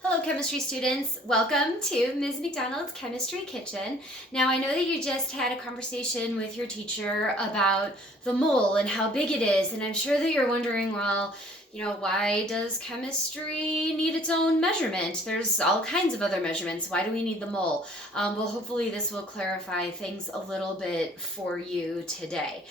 Hello chemistry students, welcome to Ms. McDonald's Chemistry Kitchen. Now I know that you just had a conversation with your teacher about the mole and how big it is, and I'm sure that you're wondering, well, why does chemistry need its own measurement? There's all kinds of other measurements. Why do we need the mole? Well, hopefully this will clarify things a little bit for you today.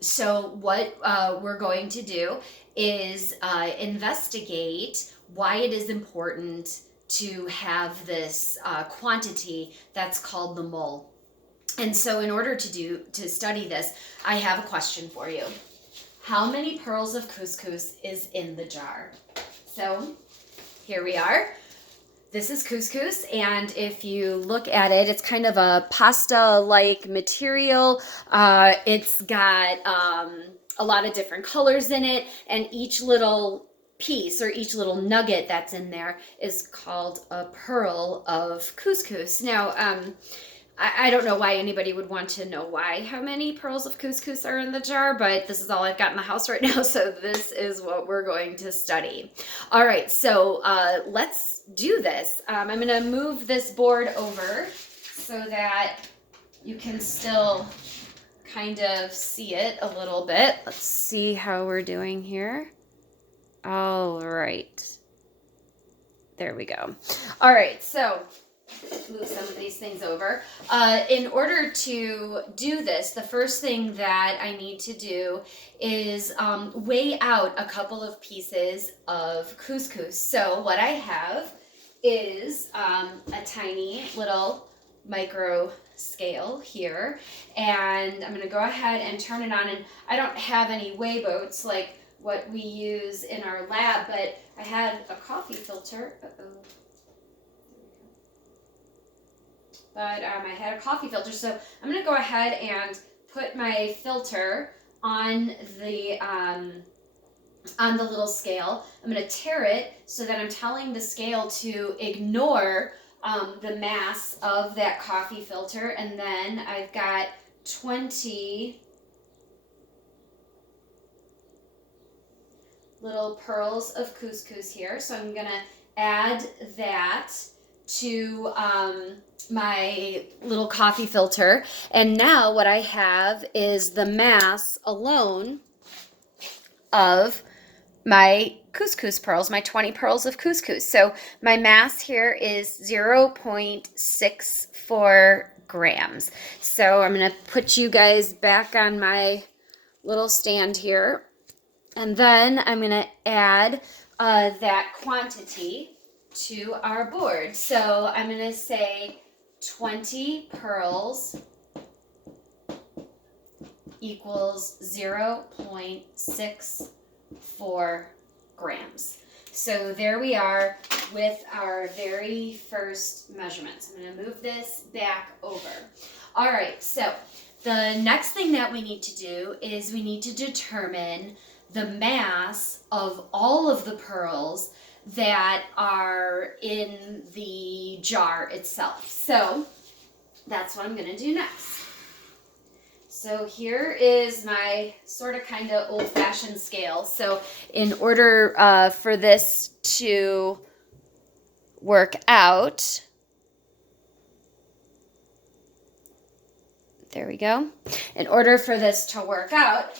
So what we're going to do is investigate why it is important to have this quantity that's called the mole. And so in order to study this, I have a question for you. How many pearls of couscous is in the jar? So here we are. This is couscous, and if you look at it, it's kind of a pasta-like material. It's got a lot of different colors in it, and each little piece or each little nugget that's in there is called a pearl of couscous. Now, I don't know why anybody would want to know how many pearls of couscous are in the jar, but this is all I've got in the house right now, so this is what we're going to study. All right, so let's do this. I'm going to move this board over so that you can still kind of see it a little bit. Let's see how we're doing here. All right. There we go. All right, so move some of these things over. In order to do this, the first thing that I need to do is weigh out a couple of pieces of couscous. So what I have is a tiny little micro scale here, and I'm going to go ahead and turn it on. And I don't have any weigh boats like what we use in our lab, but I had a coffee filter. But I had a coffee filter, so I'm going to go ahead and put my filter on the little scale. I'm going to tare it so that I'm telling the scale to ignore the mass of that coffee filter, and then I've got 20 little pearls of couscous here, so I'm going to add that to my little coffee filter. And now what I have is the mass alone of my couscous pearls, my 20 pearls of couscous. So my mass here is 0.64 grams. So I'm going to put you guys back on my little stand here. And then I'm going to add that quantity to our board. So I'm going to say 20 pearls equals 0.64 grams. So there we are with our very first measurements. I'm going to move this back over. All right, so the next thing that we need to do is we need to determine the mass of all of the pearls that are in the jar itself. So that's what I'm going to do next. So here is my sort of kind of old-fashioned scale. So in order for this to work out, there we go. In order for this to work out,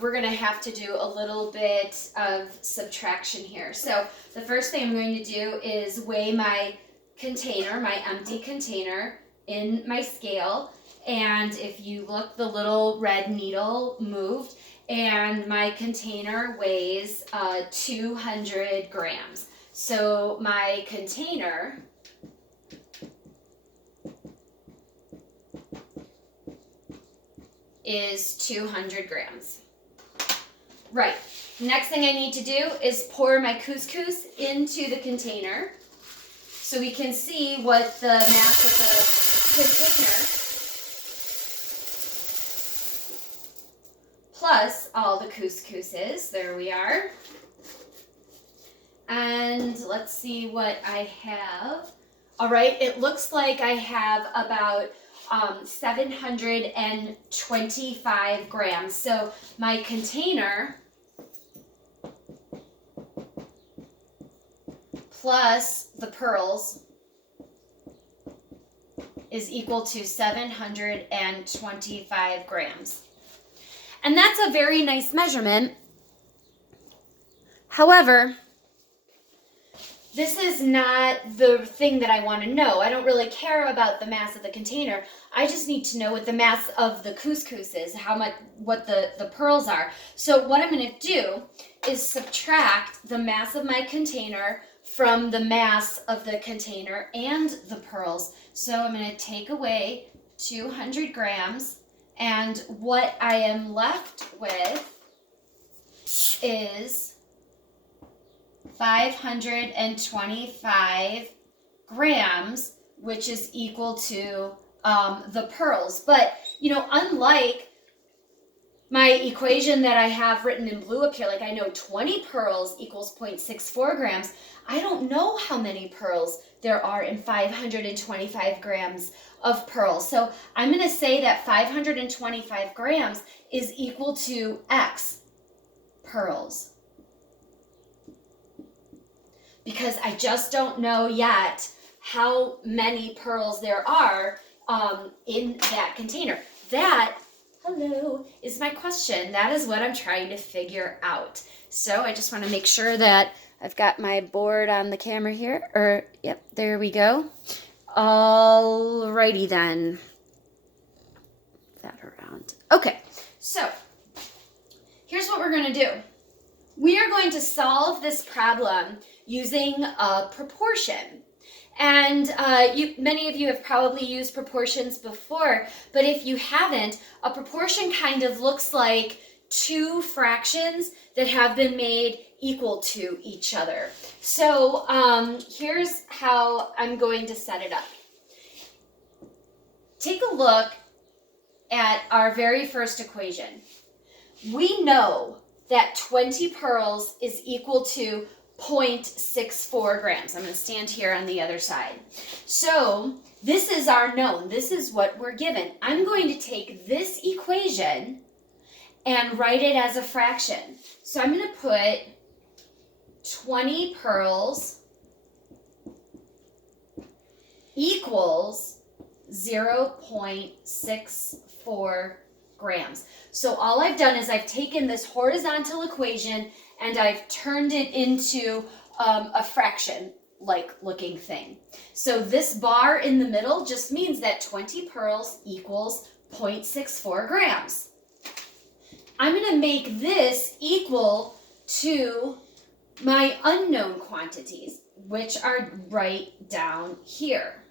we're going to have to do a little bit of subtraction here. So the first thing I'm going to do is weigh my container, my empty container, in my scale. And if you look, the little red needle moved, and my container weighs 200 grams. So my container is 200 grams. Right, next thing I need to do is pour my couscous into the container so we can see what the mass of the container plus all the couscous is. There we are. And let's see what I have. All right, it looks like I have about 725 grams. So my container plus the pearls is equal to 725 grams. And that's a very nice measurement. However, this is not the thing that I want to know. I don't really care about the mass of the container. I just need to know what the mass of the couscous is, what the pearls are. So what I'm going to do is subtract the mass of my container from the mass of the container and the pearls. So I'm going to take away 200 grams, and what I am left with is 525 grams, which is equal to the pearls. But, unlike my equation that I have written in blue up here, like I know 20 pearls equals 0.64 grams, I don't know how many pearls there are in 525 grams of pearls. So I'm going to say that 525 grams is equal to X pearls, because I just don't know yet how many pearls there are in that container. That, hello, is my question. That is what I'm trying to figure out. So I just want to make sure that I've got my board on the camera here. Yep, there we go. Alrighty then. That around. Okay, so here's what we're going to do. We are going to solve this problem using a proportion. And many of you have probably used proportions before, but if you haven't, a proportion kind of looks like two fractions that have been made equal to each other. So here's how I'm going to set it up. Take a look at our very first equation. We know that 20 pearls is equal to 0.64 grams. I'm going to stand here on the other side. So this is our known. This is what we're given. I'm going to take this equation and write it as a fraction. So I'm going to put 20 pearls equals 0.64 grams. So all I've done is I've taken this horizontal equation and I've turned it into a fraction-like looking thing. So this bar in the middle just means that 20 pearls equals 0.64 grams. I'm going to make this equal to my unknown quantities, which are right down here.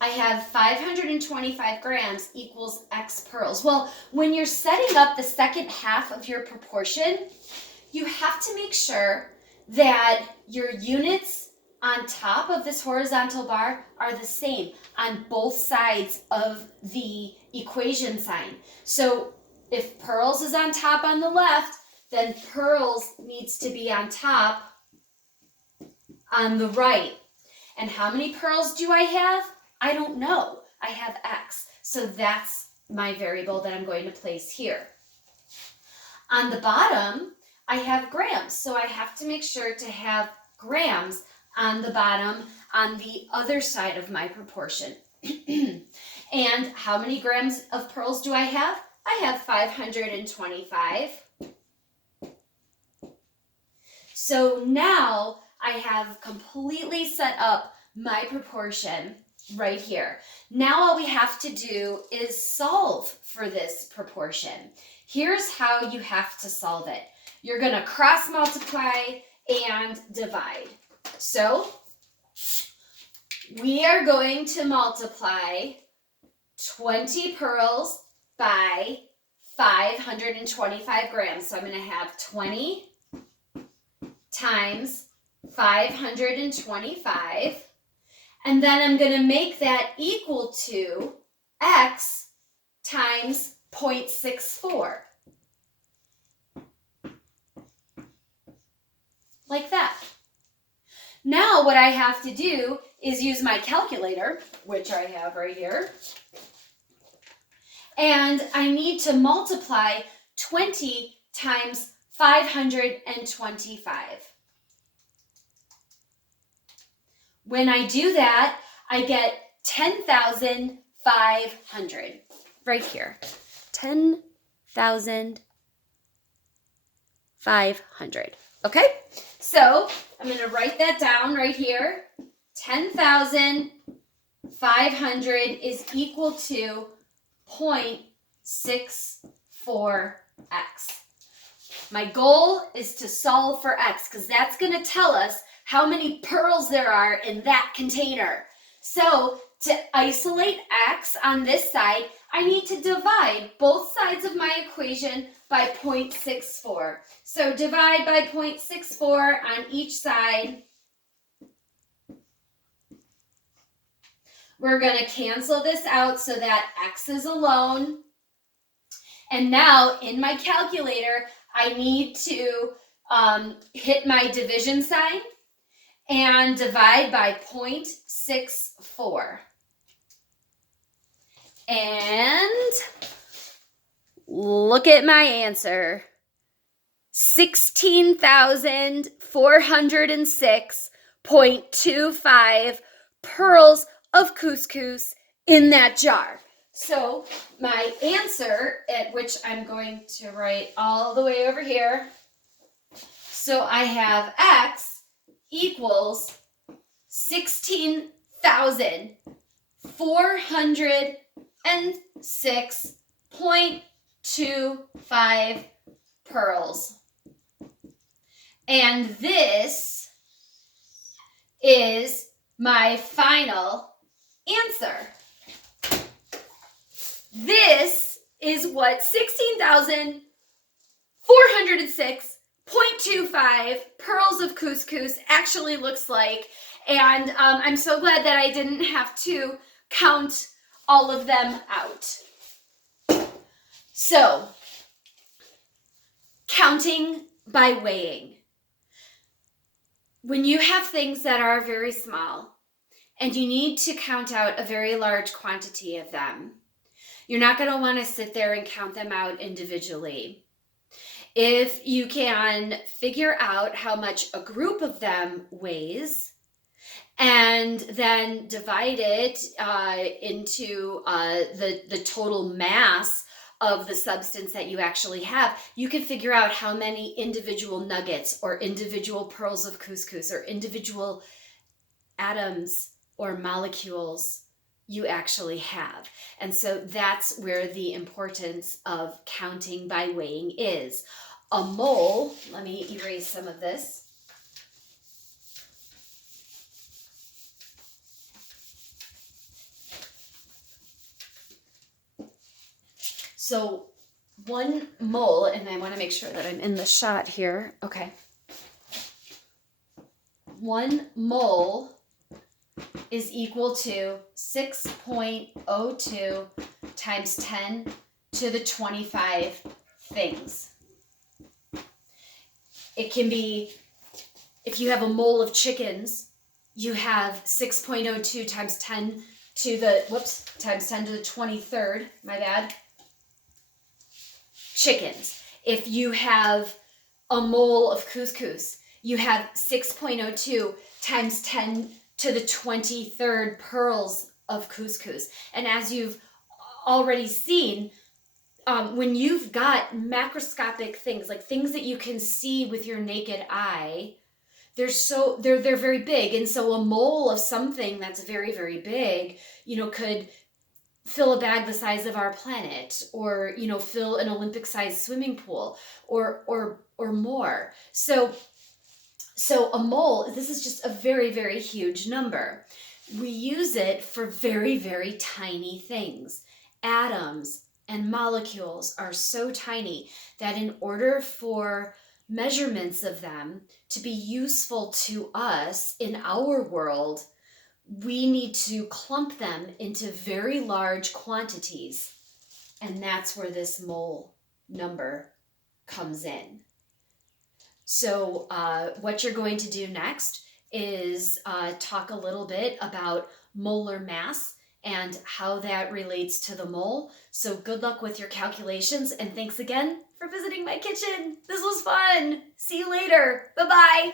I have 525 grams equals X pearls. Well, when you're setting up the second half of your proportion, you have to make sure that your units on top of this horizontal bar are the same on both sides of the equation sign. So if pearls is on top on the left, then pearls needs to be on top on the right. And how many pearls do I have? I don't know. I have X. So that's my variable that I'm going to place here. On the bottom, I have grams. So I have to make sure to have grams on the bottom on the other side of my proportion. And how many grams of pearls do I have? I have 525. So now I have completely set up my proportion right here. Now all we have to do is solve for this proportion. Here's how you have to solve it. You're going to cross multiply and divide. So we are going to multiply 20 pearls by 525 grams. So I'm going to have 20 times 525. And then I'm going to make that equal to X times 0.64. Like that. Now what I have to do is use my calculator, which I have right here. And I need to multiply 20 times 525. When I do that, I get 10,500 right here. 10,500. Okay, so I'm going to write that down right here. 10,500 is equal to 0.64x. My goal is to solve for x because that's going to tell us how many pearls there are in that container. So to isolate x on this side, I need to divide both sides of my equation by 0.64. So divide by 0.64 on each side. We're going to cancel this out so that x is alone. And now in my calculator, I need to hit my division sign and divide by 0.64. And look at my answer. 16,406.25 pearls of couscous in that jar. So my answer, at which I'm going to write all the way over here. So I have x equals 16,406.25 pearls. And this is my final answer. This is what 16,406.25 pearls of couscous actually looks like. And I'm so glad that I didn't have to count all of them out. So, counting by weighing. When you have things that are very small and you need to count out a very large quantity of them, you're not going to want to sit there and count them out individually. If you can figure out how much a group of them weighs and then divide it into the total mass of the substance that you actually have, you can figure out how many individual nuggets or individual pearls of couscous or individual atoms or molecules you actually have. And so that's where the importance of counting by weighing is. A mole, let me erase some of this. So 1 mole, and I want to make sure that I'm in the shot here. Okay. 1 mole is equal to 6.02 times 10 to the 25 things. It can be, if you have a mole of chickens, you have 6.02 times 10 to the, times 10 to the 23rd, my bad, chickens. If you have a mole of couscous, you have 6.02 times 10 to the 23rd pearls of couscous. And as you've already seen, when you've got macroscopic things, like things that you can see with your naked eye, they're very big. And so a mole of something that's very, very big, could fill a bag the size of our planet, or fill an Olympic-sized swimming pool, or more. So a mole, this is just a very, very huge number. We use it for very, very tiny things. Atoms and molecules are so tiny that in order for measurements of them to be useful to us in our world, we need to clump them into very large quantities. And that's where this mole number comes in. So what you're going to do next is talk a little bit about molar mass and how that relates to the mole. So good luck with your calculations, and thanks again for visiting my kitchen. This was fun. See you later. Bye-bye.